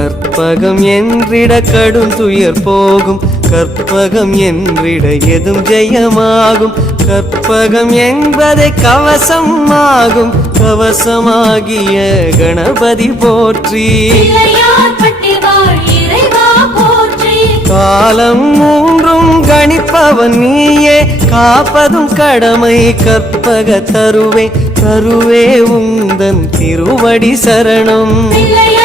கற்பகம் என்றிட கடும் துயர் போகும். கற்பகம் என்றிட எதும் ஜெயமாகும். கற்பகம் என்பதை கவசம் ஆகும். கவசமாகிய கணபதி போற்றி. காலம் மூன்றும் கணிப்பவன் நீயே. காப்பதும் கடமை கற்பக தருவே. தருவே உந்தன் திருவடி சரணம். பிள்ளையார்